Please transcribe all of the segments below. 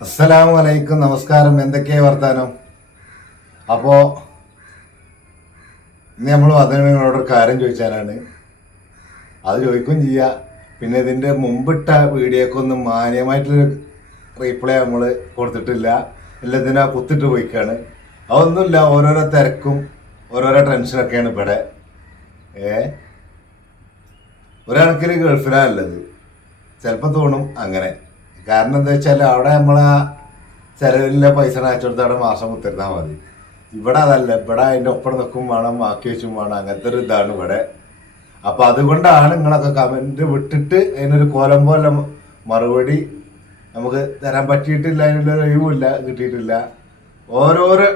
അസ്സലാമു അലൈക്കും, നമസ്കാരം. എന്തൊക്കെയാ വർത്താനം? അപ്പോൾ ഇന്ന് നമ്മൾ നിങ്ങളോടൊരു കാര്യം ചോദിച്ചാലാണ്. അത് ചോദിക്കുകയും ചെയ്യുക. പിന്നെ ഇതിൻ്റെ മുമ്പിട്ട വീഡിയോക്കൊന്നും മാന്യമായിട്ടുള്ളൊരു റീപ്ലൈ നമ്മൾ കൊടുത്തിട്ടില്ല. എല്ലാത്തിനും കുത്തിട്ട് പോയിക്കാണ്. അതൊന്നുമില്ല, ഓരോരോ തിരക്കും ഓരോരോ ടെൻഷനൊക്കെയാണ് ഇവിടെ. ഒരണക്കിൽ ഗൾഫിലാണ് ഉള്ളത്. ചിലപ്പോൾ തോന്നും അങ്ങനെ. കാരണം എന്താ വെച്ചാൽ അവിടെ നമ്മളെ ചിലവിലെ പൈസ അയച്ചു കൊടുത്താൽ അവിടെ മാസം കുത്തിരുന്നാൽ മതി. ഇവിടെ അതല്ല, ഇവിടെ അതിൻ്റെ ഒപ്പം നിൽക്കും വേണം, മാക്കി വെച്ചും വേണം. അങ്ങനത്തെ ഒരു ഇതാണ് ഇവിടെ. അപ്പം അതുകൊണ്ടാണ് നിങ്ങളൊക്കെ കമൻറ്റ് വിട്ടിട്ട് അതിനൊരു കോലം പോലെ മറുപടി നമുക്ക് തരാൻ പറ്റിയിട്ടില്ല, അതിനുള്ള ഒഴിവില്ല, കിട്ടിയിട്ടില്ല. ഓരോരോ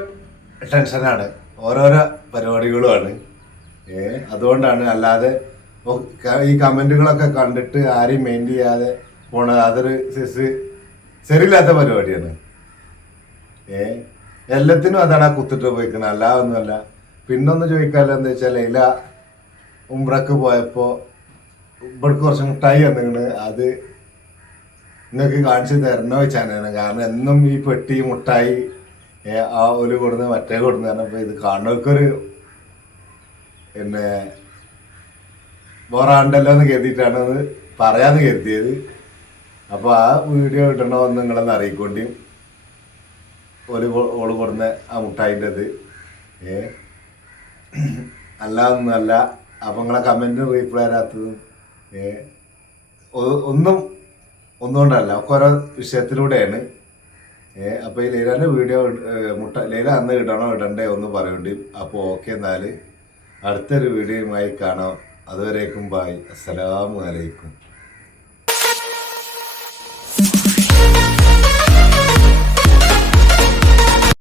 ടെൻഷനാണ്, ഓരോരോ പരിപാടികളുമാണ്. അതുകൊണ്ടാണ്. അല്ലാതെ ഈ കമൻറ്റുകളൊക്കെ കണ്ടിട്ട് ആരെയും മെയിൻ ചെയ്യാതെ പോണത് അതൊരു ശരിയില്ലാത്ത പരിപാടിയാണ്. എല്ലാത്തിനും അതാണ് കുത്തിട്ട് പോയിക്കുന്നത്, അല്ലാതെ ഒന്നുമല്ല. പിന്നൊന്ന് ചോദിക്കാമല്ലോ, എന്താ വെച്ചാൽ ലൈല ഉംറക്ക് പോയപ്പോൾ ഇവിടേക്ക് കുറച്ച് മുട്ടായി വന്നിങ്ങനെ, അത് നിങ്ങൾക്ക് കാണിച്ചു തരണോ വെച്ചാണ്. കാരണം എന്നും ഈ പെട്ടി മുട്ടായി ആ ഒരു കൊടുന്ന് മറ്റേ കൊടുന്ന് പറഞ്ഞപ്പോൾ ഇത് കാണുന്നവർക്കൊരു പിന്നെ വേറാണ്ടല്ലോ എന്ന് കരുതിയിട്ടാണ് അത് പറയാമെന്ന് കരുതിയത്. അപ്പോൾ ആ വീഡിയോ ഇടണോ എന്ന് നിങ്ങളെന്ന് അറിയിക്കൊണ്ടിയും ഓള് കൊടുന്ന ആ മുട്ടായിൻ്റെ അത് അല്ലാതൊന്നുമല്ല. അപ്പം നിങ്ങളെ കമൻറ്റിന് റീപ്ലൈ തരാത്തതും ഒന്നുകൊണ്ടല്ല, ഒക്കെ ഓരോ വിഷയത്തിലൂടെയാണ്. അപ്പോൾ ഈ ലൈലാൻ്റെ വീഡിയോ ലൈല അന്ന് ഇടണോ ഇടണ്ടേ ഒന്ന് പറയേണ്ടി. അപ്പോൾ ഓക്കെ, എന്നാൽ അടുത്തൊരു വീഡിയോയുമായി കാണാം. അതുവരേക്കും ബായ്. അസ്സലാമു അലൈക്കും.